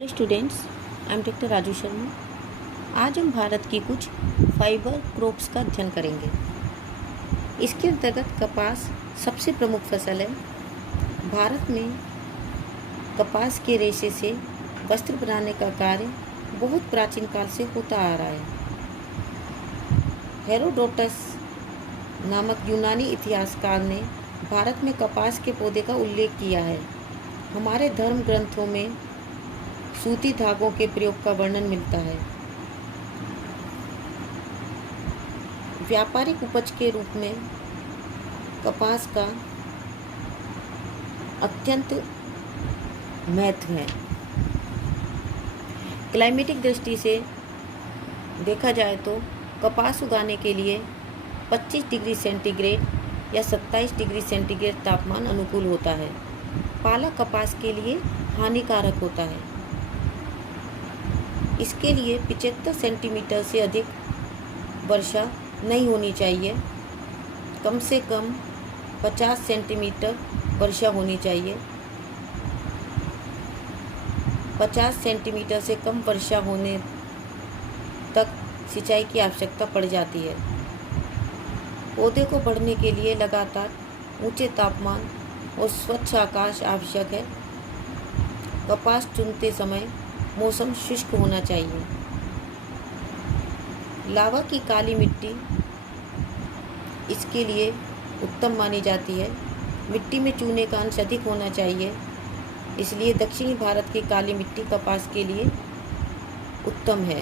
Hello students, I am doctor Raju Sharma. आज हम भारत की कुछ फाइबर क्रॉप्स का अध्ययन करेंगे। इसके अंतर्गत कपास सबसे प्रमुख फसल है। भारत में कपास के रेशे से वस्त्र बनाने का कार्य बहुत प्राचीन काल से होता आ रहा है। हेरोडोटस नामक यूनानी इतिहासकार ने भारत में कपास के पौधे का उल्लेख किया है। हमारे धर्म ग्रंथों में सूती धागों के प्रयोग का वर्णन मिलता है। व्यापारिक उपज के रूप में कपास का अत्यंत महत्व है। क्लाइमेटिक दृष्टि से देखा जाए तो कपास उगाने के लिए 25 डिग्री सेंटीग्रेड या 27 डिग्री सेंटीग्रेड तापमान अनुकूल होता है। पाला कपास के लिए हानिकारक होता है। इसके लिए 75 सेंटीमीटर से अधिक वर्षा नहीं होनी चाहिए। कम से कम 50 सेंटीमीटर वर्षा होनी चाहिए। 50 सेंटीमीटर से कम वर्षा होने तक सिंचाई की आवश्यकता पड़ जाती है। पौधे को बढ़ने के लिए लगातार ऊंचे तापमान और स्वच्छ आकाश आवश्यक है। कपास चुनते समय मौसम शुष्क होना चाहिए। लावा की काली मिट्टी इसके लिए उत्तम मानी जाती है। मिट्टी में चूने का अंश अधिक होना चाहिए, इसलिए दक्षिणी भारत की काली मिट्टी कपास के लिए उत्तम है।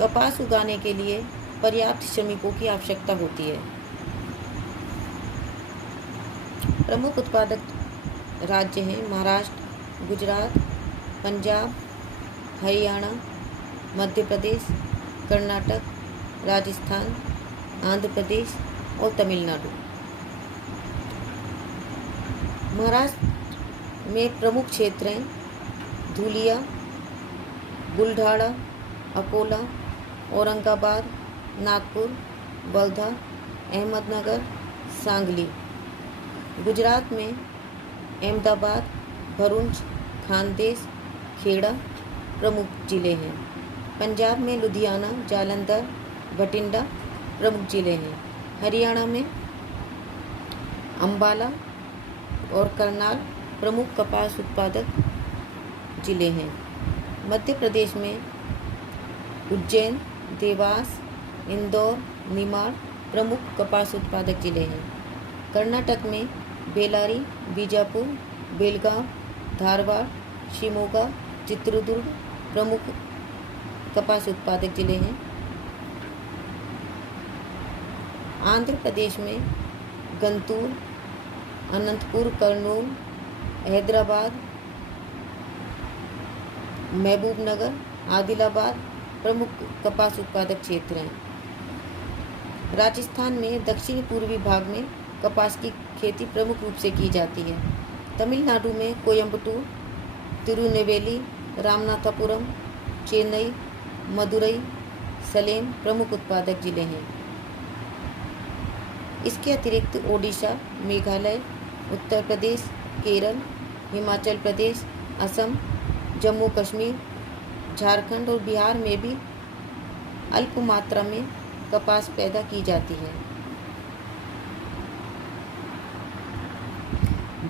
कपास उगाने के लिए पर्याप्त श्रमिकों की आवश्यकता होती है। प्रमुख उत्पादक राज्य हैं महाराष्ट्र, गुजरात, पंजाब, हरियाणा, मध्य प्रदेश, कर्नाटक, राजस्थान, आंध्र प्रदेश और तमिलनाडु। महाराष्ट्र में प्रमुख क्षेत्र हैं धुलिया, बुलढाणा, अकोला, औरंगाबाद, नागपुर, वर्धा, अहमदनगर, सांगली। गुजरात में अहमदाबाद, भरूच, खानदेश, खेड़ा प्रमुख जिले हैं। पंजाब में लुधियाना, जालंधर, बठिंडा प्रमुख जिले हैं। हरियाणा में अंबाला और करनाल प्रमुख कपास उत्पादक जिले हैं। मध्य प्रदेश में उज्जैन, देवास, इंदौर, निमाड़ प्रमुख कपास उत्पादक जिले हैं। कर्नाटक में बेलारी, बीजापुर, बेलगांव, धारवाड़, शिमोगा, चित्रदुर्ग प्रमुख कपास उत्पादक जिले हैं। आंध्र प्रदेश में गंतूर, अनंतपुर, कर्नूल, हैदराबाद, महबूबनगर, आदिलाबाद प्रमुख कपास उत्पादक क्षेत्र हैं। राजस्थान में दक्षिणी पूर्वी भाग में कपास की खेती प्रमुख रूप से की जाती है। तमिलनाडु में कोयम्बटूर, तिरुनेवेली, रामनाथपुरम, चेन्नई, मदुरई, सलेम प्रमुख उत्पादक जिले हैं। इसके अतिरिक्त ओडिशा, मेघालय, उत्तर प्रदेश, केरल, हिमाचल प्रदेश, असम, जम्मू कश्मीर, झारखंड और बिहार में भी अल्प मात्रा में कपास पैदा की जाती है।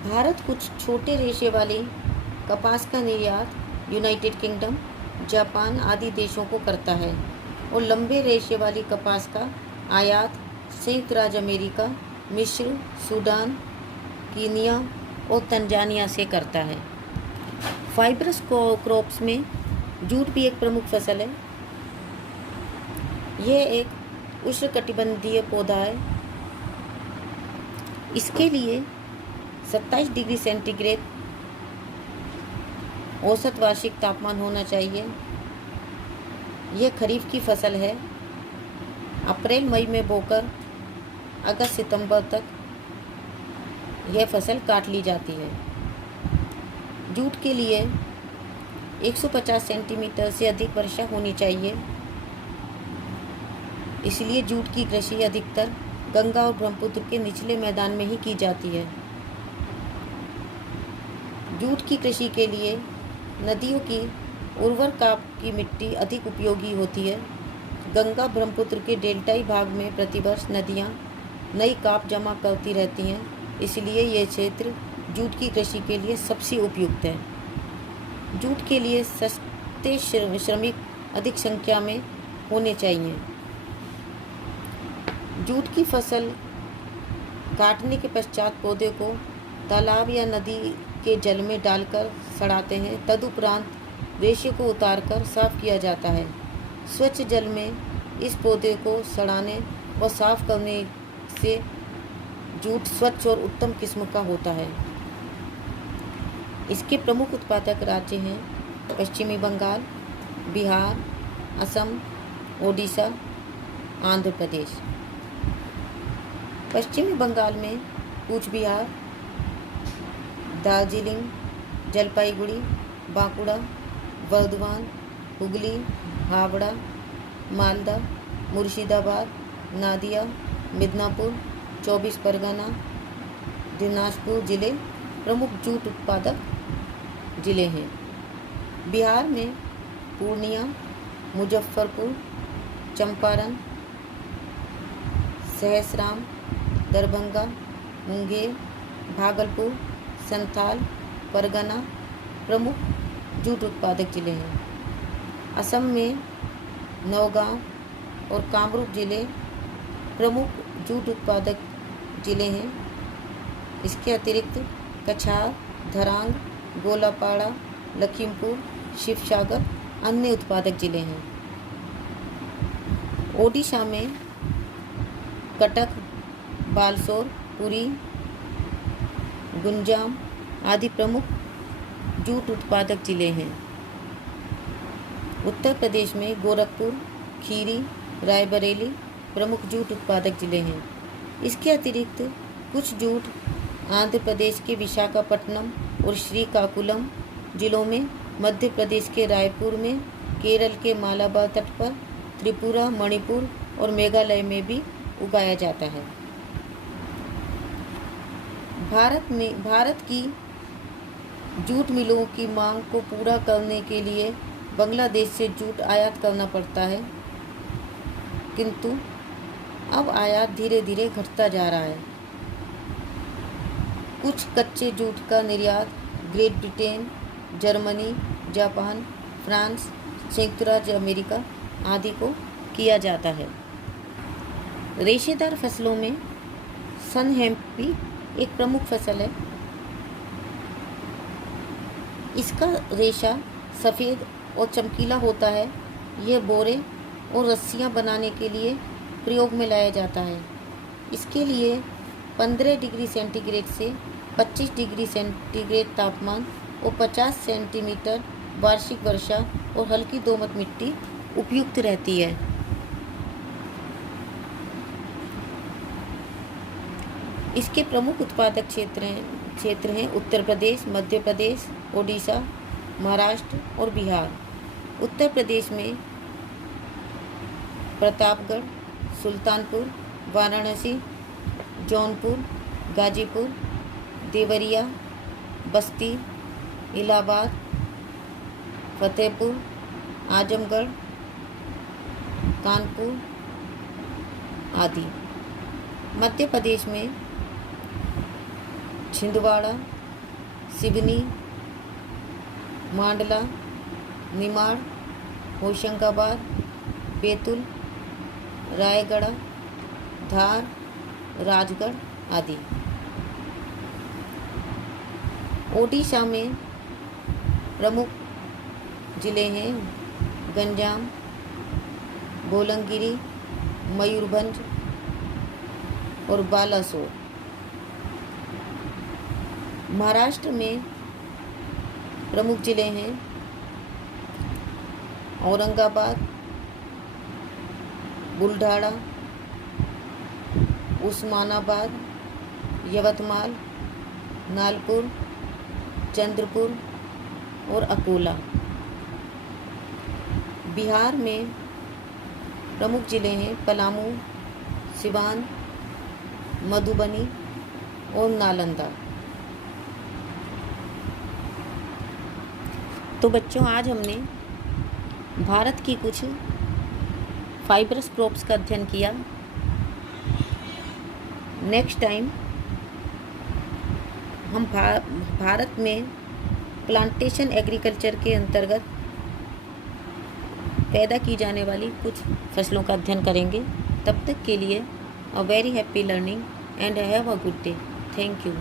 भारत कुछ छोटे रेशे वाले कपास का निर्यात यूनाइटेड किंगडम, जापान आदि देशों को करता है और लंबे रेशे वाली कपास का आयात संयुक्त राज्य अमेरिका, मिस्र, सूडान, कीनिया और तंजानिया से करता है। फाइबरस क्रॉप्स में जूट भी एक प्रमुख फसल है। यह एक उष्णकटिबंधीय पौधा है। इसके लिए 27 डिग्री सेंटीग्रेड औसत वार्षिक तापमान होना चाहिए। यह खरीफ की फसल है। अप्रैल मई में बोकर अगस्त सितंबर तक यह फसल काट ली जाती है। जूट के लिए 150 सेंटीमीटर से अधिक वर्षा होनी चाहिए, इसलिए जूट की कृषि अधिकतर गंगा और ब्रह्मपुत्र के निचले मैदान में ही की जाती है। जूट की कृषि के लिए नदियों की उर्वरता की मिट्टी अधिक उपयोगी होती है। गंगा ब्रह्मपुत्र के डेल्टाई भाग में प्रतिवर्ष नदियाँ नई काप जमा करती रहती हैं, इसलिए यह क्षेत्र जूट की कृषि के लिए सबसे उपयुक्त है। जूट के लिए सस्ते श्रमिक अधिक संख्या में होने चाहिए। जूट की फसल काटने के पश्चात पौधे को तालाब या नदी के जल में डालकर सड़ाते हैं। तदुपरांत रेशे को उतारकर साफ किया जाता है। स्वच्छ जल में इस पौधे को सड़ाने व साफ करने से जूट स्वच्छ और उत्तम किस्म का होता है। इसके प्रमुख उत्पादक राज्य हैं पश्चिमी बंगाल, बिहार, असम, ओडिशा, आंध्र प्रदेश। पश्चिमी बंगाल में कूच बिहार, दार्जिलिंग, जलपाईगुड़ी, बांकुड़ा, बर्धमान, हुगली, हावड़ा, मालदा, मुर्शिदाबाद, नादिया, मिदनापुर, 24 परगना, दिनाजपुर जिले प्रमुख जूट उत्पादक जिले हैं। बिहार में पूर्णिया, मुजफ्फरपुर, चंपारण, सहसराम, दरभंगा, मुंगेर, भागलपुर, संथाल, परगना प्रमुख जूट उत्पादक जिले हैं। असम में नौगांव और कामरूप जिले प्रमुख जूट उत्पादक जिले हैं। इसके अतिरिक्त कछार, धरांग, गोलापाड़ा, लखीमपुर, शिवसागर अन्य उत्पादक जिले हैं। ओडिशा में कटक, बालसोर, पुरी, गुंजाम आदि प्रमुख जूट उत्पादक जिले हैं। उत्तर प्रदेश में गोरखपुर, खीरी, रायबरेली प्रमुख जूट उत्पादक जिले हैं। इसके अतिरिक्त कुछ जूट आंध्र प्रदेश के विशाखापट्टनम और श्रीकाकुलम जिलों में, मध्य प्रदेश के रायपुर में, केरल के मालाबार तट पर, त्रिपुरा, मणिपुर और मेघालय में भी उगाया जाता है। भारत की जूट मिलों की मांग को पूरा करने के लिए बांग्लादेश से जूट आयात करना पड़ता है, किंतु अब आयात धीरे धीरे घटता जा रहा है। कुछ कच्चे जूट का निर्यात great Britain, Germany, Japan, France, संयुक्त राज्य अमेरिका आदि को किया जाता है। रेशेदार फसलों में सन हेम्प एक प्रमुख फसल है। इसका रेशा सफ़ेद और चमकीला होता है। यह बोरे और रस्सियाँ बनाने के लिए प्रयोग में लाया जाता है। इसके लिए 15 डिग्री सेंटीग्रेड से 25 डिग्री सेंटीग्रेड तापमान और 50 सेंटीमीटर वार्षिक वर्षा और हल्की दोमट मिट्टी उपयुक्त रहती है। इसके प्रमुख उत्पादक क्षेत्र हैं उत्तर प्रदेश, मध्य प्रदेश, ओडिशा, महाराष्ट्र और बिहार। उत्तर प्रदेश में प्रतापगढ़, सुल्तानपुर, वाराणसी, जौनपुर, गाजीपुर, देवरिया, बस्ती, इलाहाबाद, फतेहपुर, आजमगढ़, कानपुर आदि। मध्य प्रदेश में छिंदवाड़ा, सिवनी, मांडला, निमाड़, होशंगाबाद, बैतूल, रायगढ़, धार, राजगढ़ आदि। ओडिशा में प्रमुख जिले हैं गंजाम, बोलंगिरी, मयूरभंज और बालासोर। महाराष्ट्र में प्रमुख जिले हैं औरंगाबाद, बुलढाणा, उस्मानाबाद, यवतमाल, नालपुर, चंद्रपुर और अकोला। बिहार में प्रमुख जिले हैं पलामू, सिवान, मधुबनी और नालंदा। तो बच्चों, आज हमने भारत की कुछ फाइबरस क्रॉप्स का अध्ययन किया। नेक्स्ट टाइम हम भारत में प्लांटेशन एग्रीकल्चर के अंतर्गत पैदा की जाने वाली कुछ फसलों का अध्ययन करेंगे। तब तक के लिए a very happy learning and have a good day. Thank you.